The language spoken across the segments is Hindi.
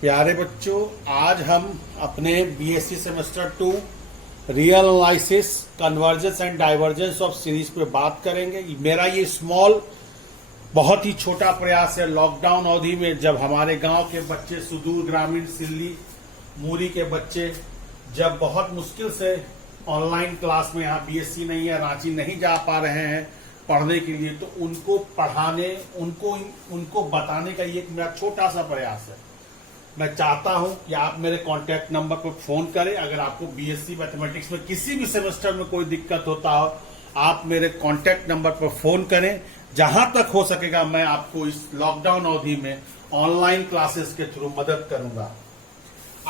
प्यारे बच्चों, आज हम अपने BSc semester 2 real analysis convergence and divergence of series पे बात करेंगे। मेरा ये स्मॉल बहुत ही छोटा प्रयास है। लॉकडाउन अवधि में जब हमारे गांव के बच्चे, सुदूर ग्रामीण सिल्ली मूरी के बच्चे जब बहुत मुश्किल से ऑनलाइन क्लास में, यहाँ बीएससी नहीं है, रांची नहीं जा पा रहे हैं पढ़ने के लिए, तो उनको पढ़ाने, उनको बताने का ये मेरा छोटा सा प्रयास है। मैं चाहता हूं कि आप मेरे कांटेक्ट नंबर पर फोन करें। अगर आपको बीएससी मैथमेटिक्स में किसी भी सेमेस्टर में कोई दिक्कत होता हो, आप मेरे कांटेक्ट नंबर पर फोन करें। जहां तक हो सकेगा मैं आपको इस लॉकडाउन अवधि में ऑनलाइन क्लासेस के थ्रू मदद करूंगा।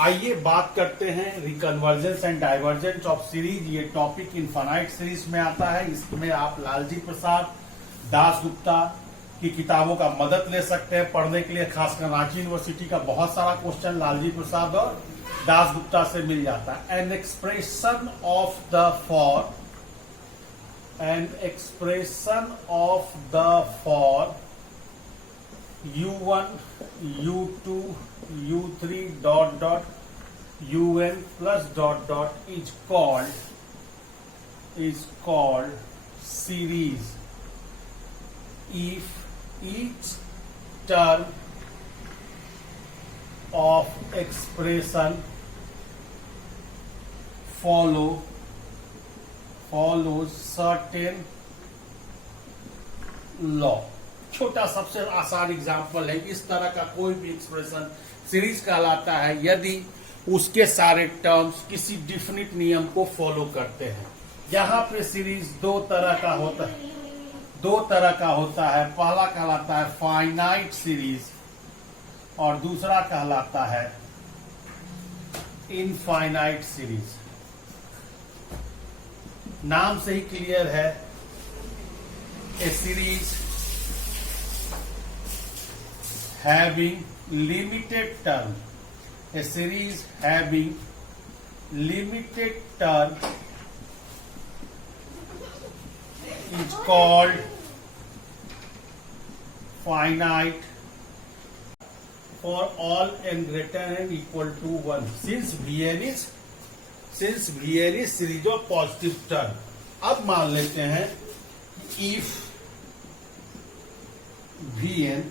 आइए बात करते हैं रिकन्वर्जेंस एंड डाइवर्जेंस ऑफ सीरीज। ये टॉपिक इनफाइनाइट सीरीज में आता है। इसमें आप लालजी प्रसाद दासगुप्ता की किताबों का मदद ले सकते हैं पढ़ने के लिए। खासकर रांची यूनिवर्सिटी का बहुत सारा क्वेश्चन लालजी प्रसाद और दासगुप्ता से मिल जाता है। An expression of the for u1 u2 u3 dot dot un plus dot dot is called series if each term of expression follows certain law। छोटा सबसे आसान एग्जाम्पल है, इस तरह का कोई भी एक्सप्रेशन सीरीज कहलाता है यदि उसके सारे टर्म्स किसी डिफिनिट नियम को फॉलो करते हैं। यहाँ पे सीरीज दो तरह का होता है। पहला कहलाता है फाइनाइट सीरीज और दूसरा कहलाता है इनफाइनाइट सीरीज। नाम से ही क्लियर है, ए series having limited term, a series having limited term is called finite for all n greater than equal to 1 since Vn is series of positive term। अब मान लेते हैं if Vn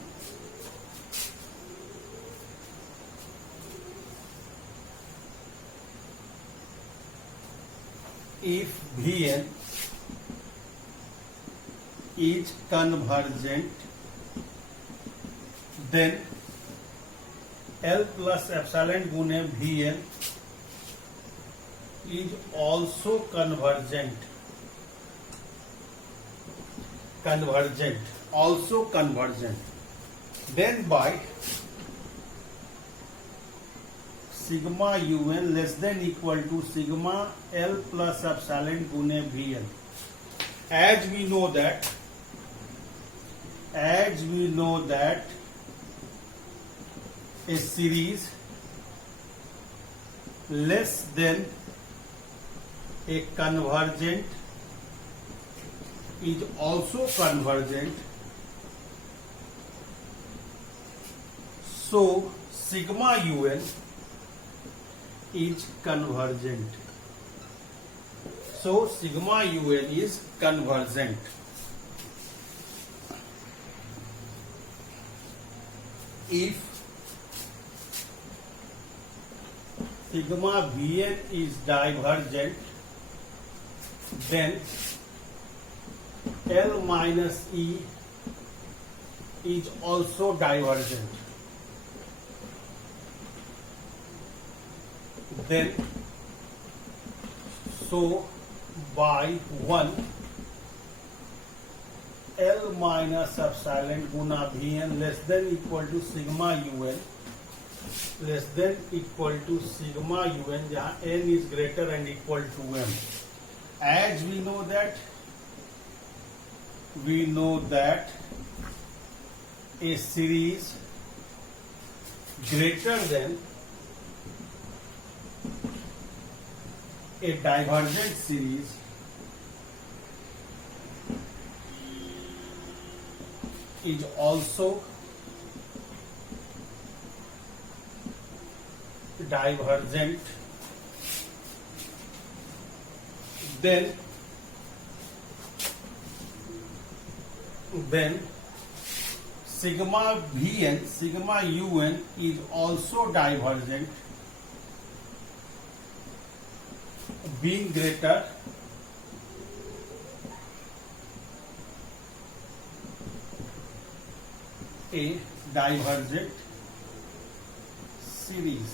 is convergent, then L plus epsilon गुने Vn is also convergent, then by sigma un less than equal to sigma L plus epsilon गुने Vn। As we know that a series less than a convergent is also convergent, so sigma un is convergent, is convergent if sigma Vn is divergent, then L minus E is also divergent, then so by 1 L minus epsilon Guna Vn less than equal to sigma un, जहाँ n is greater and equal to m। As we know that a series greater than a divergent series is also divergent, then sigma Vn, sigma Un is also divergent, being greater a divergent series.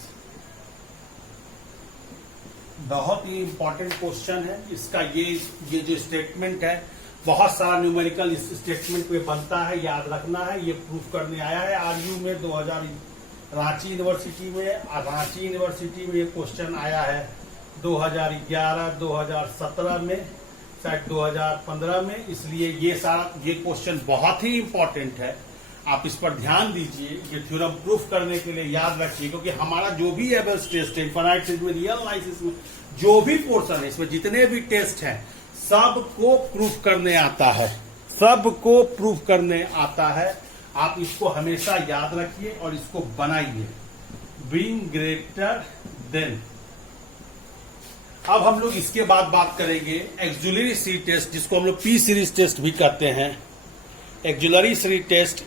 बहुत ही इंपॉर्टेंट क्वेश्चन है इसका। ये जो स्टेटमेंट है, बहुत सारा न्यूमेरिकल इस स्टेटमेंट पे बनता है, याद रखना है। ये प्रूफ करने आया है आरयू में 2000 रांची यूनिवर्सिटी में। रांची यूनिवर्सिटी में ये क्वेश्चन आया है 2011, 2017 में, शायद 2015 में। इसलिए ये क्वेश्चन बहुत ही इंपॉर्टेंट है, आप इस पर ध्यान दीजिए। ये थ्योरम प्रूफ करने के लिए याद रखिए, क्योंकि हमारा जो भी एबल्स टेस्ट है, इनफाइनाइट सीरीज में, रियल एनालिसिस में जो भी पोर्शन है, इसमें जितने भी टेस्ट हैं, सबको प्रूफ करने आता है, सबको प्रूफ करने आता है। आप इसको हमेशा याद रखिए और इसको बनाइए। Being greater than. अब हम लोग इसके बाद बात करेंगे एक्सुलरी सीरीज टेस्ट, जिसको हम लोग पी सीरीज टेस्ट भी कहते हैं। Auxiliary series test